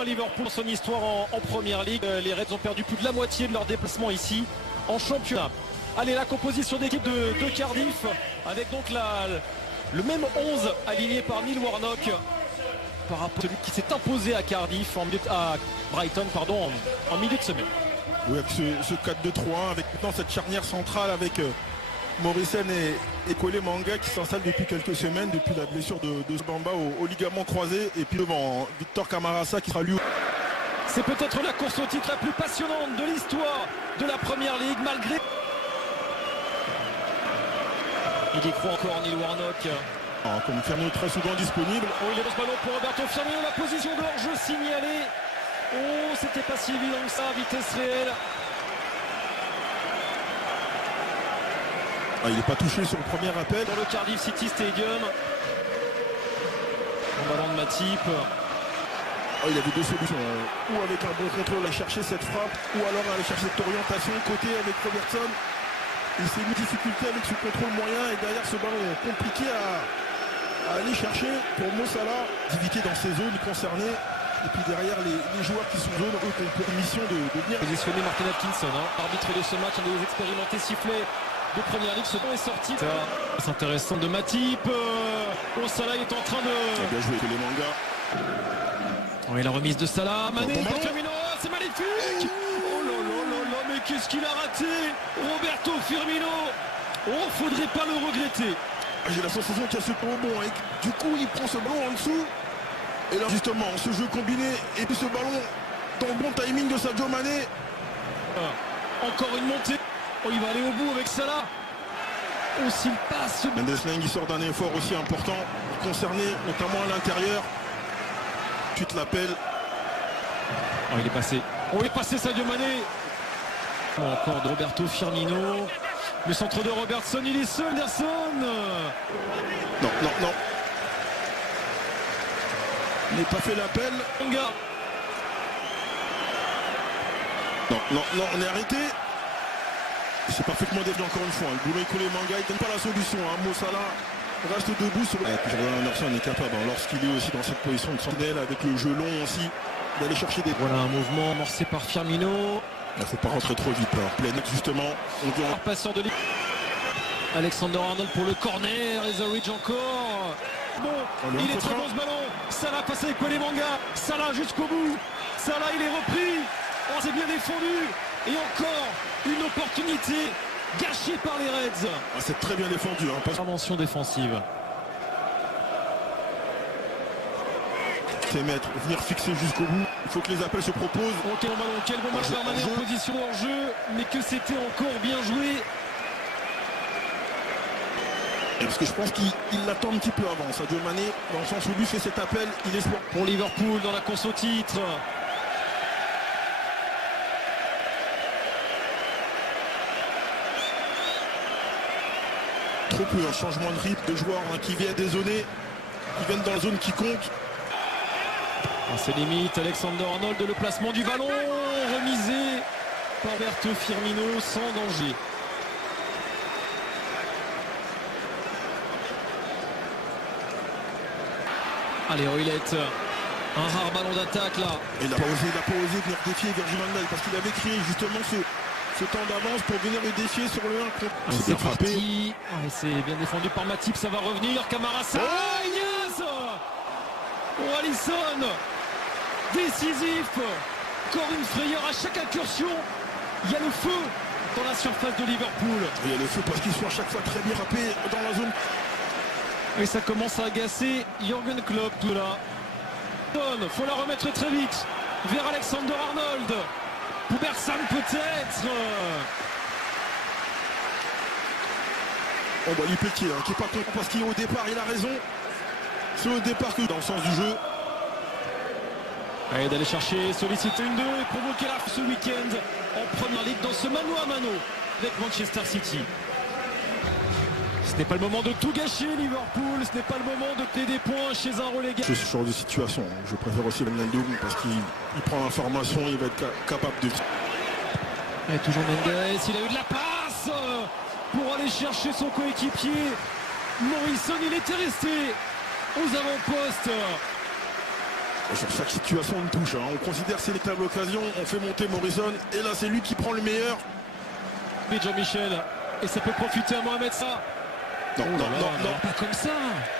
à Liverpool son histoire en Première Ligue. Les Reds ont perdu plus de la moitié de leur déplacement ici en championnat. Allez, la composition d'équipe de Cardiff avec donc le même 11 aligné par Neil Warnock par rapport à celui qui s'est imposé à Cardiff à Brighton en milieu de semaine. Oui, avec ce 4-2-3-1 avec maintenant cette charnière centrale avec Morrison et Kole Manga qui s'installe depuis quelques semaines depuis la blessure de Bamba au ligament croisé, et puis devant Victor Camarasa qui sera lui. C'est peut-être la course au titre la plus passionnante de l'histoire de la Première Ligue malgré. Il y croit encore Neil Warnock. Comme Firmino très souvent disponible. Oh, il est dans ce ballon pour Roberto Firmino, la position de hors-jeu signalée. Oh, c'était pas si évident que ça, vitesse réelle. Il n'est pas touché sur le premier appel. Dans le Cardiff City Stadium. En ballon de Matip. Il avait deux solutions. Ou avec un bon contrôle à chercher cette frappe, ou alors aller chercher cette orientation côté avec Robertson. Il s'est mis difficulté avec ce contrôle moyen, et derrière ce ballon compliqué à aller chercher pour Mo Salah, d'éviter dans ces zones concernées. Et puis derrière les joueurs qui sont zone, eux qui ont pour mission de venir positionner Martin Atkinson, arbitre de ce match, un des expérimentés sifflets de Première Ligue. Ce temps est sorti. C'est intéressant de Matip. Oh, Salah est en train de. Bien joué les mangas. Oh, et la remise de Salah. Mané bon pour ballon. Firmino. C'est magnifique. Oh là là là là, mais qu'est-ce qu'il a raté, Roberto Firmino. Oh, faudrait pas le regretter. J'ai la sensation qu'il y a ce rebond et du coup il prend ce ballon en dessous. Et là justement ce jeu combiné et puis ce ballon dans le bon timing de Sadio Mané. Encore une montée. Oh, il va aller au bout avec Salah. Oh, s'il passe. Mendes Leng sort d'un effort aussi important concerné notamment à l'intérieur. Ensuite l'appel. Oh, il est passé. Oh, il est passé Sadio Mané. Oh, encore de Roberto Firmino. Le centre de Robertson, il est seul, Anderson. Non. Il n'a pas fait l'appel. Manga. Non, on est arrêté. C'est parfaitement dévié encore une fois. Le boulot est collé Manga, il ne donne pas la solution. Mo Salah reste debout sur. Jordan Anderson est capable, lorsqu'il est aussi dans cette position de sentinelle, avec le jeu long aussi, d'aller chercher des. Voilà un mouvement amorcé par Firmino. Il ne faut pas rentrer trop vite. Plein justement. On doit. Passeur de l'équipe. Alexander Arnold pour le corner. Etheridge encore. Bon, il est très bon ce ballon. Salah passe avec Kole Manga. Salah jusqu'au bout. Salah, il est repris. Oh, c'est bien défendu. Et encore une opportunité gâchée par les Reds. C'est très bien défendu. Intervention défensive. C'est mettre, venir fixer jusqu'au bout. Il faut que les appels se proposent. Oh, quel bon match Mané en position hors jeu. Mais que c'était encore bien joué. Et parce que je pense qu'il l'attend un petit peu avant, Sadio Mané, dans le sens où lui fait cet appel, il est pour Liverpool dans la course au titre. Trop peu, un changement de rythme de joueurs qui viennent dézoner, qui viennent dans la zone qui compte. C'est limite, Alexander Arnold, le placement du ballon, remisé par Roberto Firmino sans danger. Allez, Hoylett, un rare ballon d'attaque là. Et il n'a pas osé venir défier Virgil van Dijk parce qu'il avait créé justement ce temps d'avance pour venir le défier sur le 1 contre. C'est parti. C'est bien défendu par Matip, ça va revenir. Camarasa. Oh, yes. Oh, Alisson. Décisif. Encore une frayeur à chaque incursion. Il y a le feu dans la surface de Liverpool. Il y a le feu parce qu'ils sont à chaque fois très bien frappés dans la zone. Et ça commence à agacer Jürgen Klopp tout là. Faut la remettre très vite vers Alexander Arnold. Poubersan peut-être. On va lui péter, qui n'est pas content parce qu'au départ il a raison. C'est au départ que dans le sens du jeu. Allez, d'aller chercher, solliciter une 2 et provoquer la ce week-end en Première Ligue dans ce mano à mano avec Manchester City. Ce n'est pas le moment de tout gâcher Liverpool, ce n'est pas le moment de payer des points chez un relégat. C'est ce genre de situation, je préfère aussi Wijnaldum parce qu'il prend l'information, il va être capable de... Et toujours Mendes, il a eu de la passe pour aller chercher son coéquipier. Morrison, il était resté aux avant-postes. Sur chaque situation, on touche. On considère que c'est l'étable occasion. On fait monter Morrison. Et là, c'est lui qui prend le meilleur. Et Jean-Michel. Et ça peut profiter à Mohamed ça. Non, Oh là non, là, non, non. pas comme ça.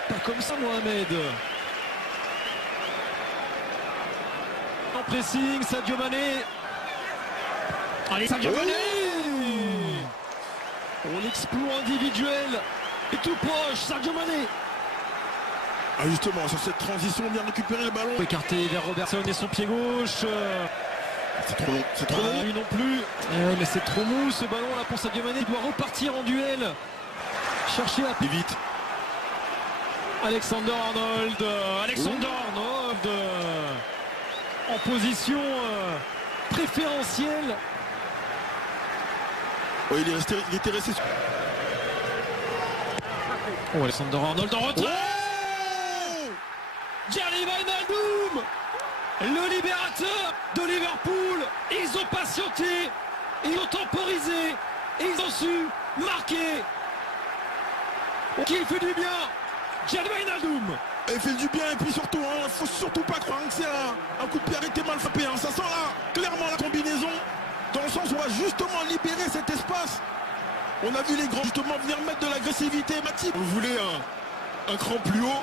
Pas comme ça, Mohamed. En pressing, Sadio Mané. Allez, Sadio Mané. On l'exploit individuel. Et tout proche, Sadio Mané. Ah, justement, sur cette transition, on vient récupérer le ballon. Écarté vers Robertson et son pied gauche. C'est trop long, c'est trop long. Lui non plus. Ouais, mais c'est trop mou ce ballon là pour Sadio Mané. Il doit repartir en duel. Chercher à Vite. Alexander Arnold. Alexander Arnold. En position préférentielle. Oh, il était resté. Oh, Alexander Arnold en retrait. Gianni Wijnaldum, le libérateur de Liverpool. Ils ont patienté, ils ont temporisé, et ils ont su marquer. Ok, il fait du bien. Gianni Wijnaldum. Il fait du bien et puis surtout, il ne faut surtout pas croire que c'est un coup de pied arrêté mal frappé. Ça sent là clairement la combinaison, dans le sens où on va justement libérer cet espace. On a vu les grands justement venir mettre de l'agressivité. Matip, vous voulez un cran plus haut.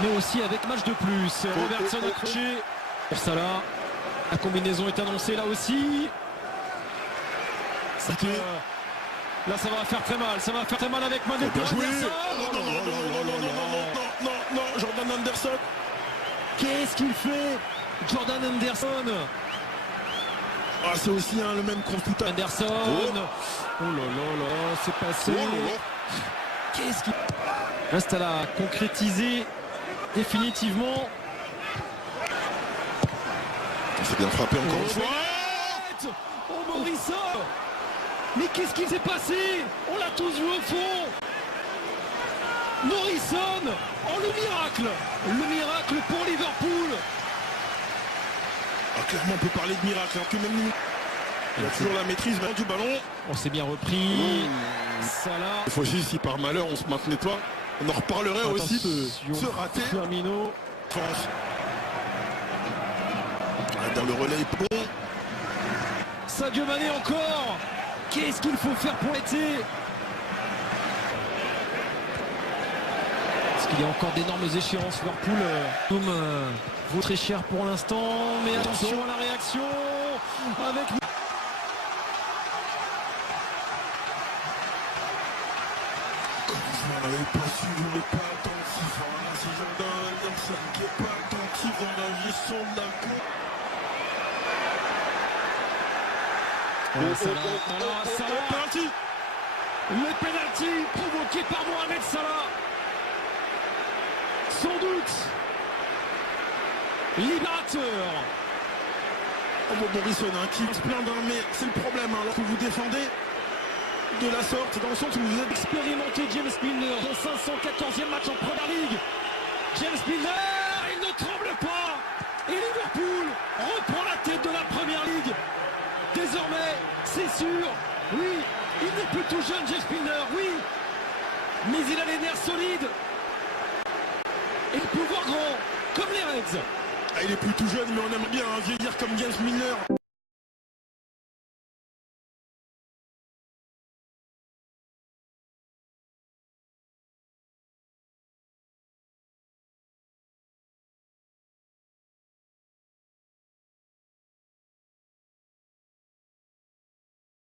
Mais aussi avec match de plus. Robertson accroché. Pour Salah. La combinaison est annoncée là aussi. Là ça va faire très mal. Ça va faire très mal avec Mané. Bien joué. Non, Jordan Henderson. Qu'est-ce qu'il fait, Jordan Henderson? Ah, c'est aussi le même confoutage. Henderson. Oh là là, c'est passé. Qu'est-ce qui reste à la concrétiser définitivement? C'est bien frappé encore une fois. Oh Morrison. Mais qu'est-ce qui s'est passé? On l'a tous vu au fond. Morrison. Oh le miracle. Le miracle pour Liverpool. Ah, clairement on peut parler de miracle. Que même lui, il a toujours la maîtrise du ballon. On s'est bien repris. Salah. Cette fois-ci, si par malheur on se maintenait pas, on en reparlerait aussi de ce raté. Firmino. France. Dans le relais est bon. Sadio Mané encore. Qu'est-ce qu'il faut faire pour l'été? Parce qu'il y a encore d'énormes échéances. Liverpool vaut très cher pour l'instant. Mais attention à la réaction avec... On n'avait pas su, on n'est pas attentif. C'est Jordan Henderson qui n'est pas attentif dans la gestion de la coupe. Penalty. Le penalty provoqué par Mohamed Salah. Sans doute libérateur. Oh bon, Morrison qui se plaint mais c'est le problème alors que vous défendez de la sorte, dans le sens où vous êtes expérimenté. James Milner dans 514e match en Première Ligue. James Milner, il ne tremble pas. Et Liverpool reprend la tête de la Première Ligue. Désormais, c'est sûr. Oui, il n'est plus tout jeune, James Milner, oui. Mais il a les nerfs solides. Et le pouvoir grand, comme les Reds. Ah, il est plus tout jeune, mais on aimerait bien vieillir comme James Milner.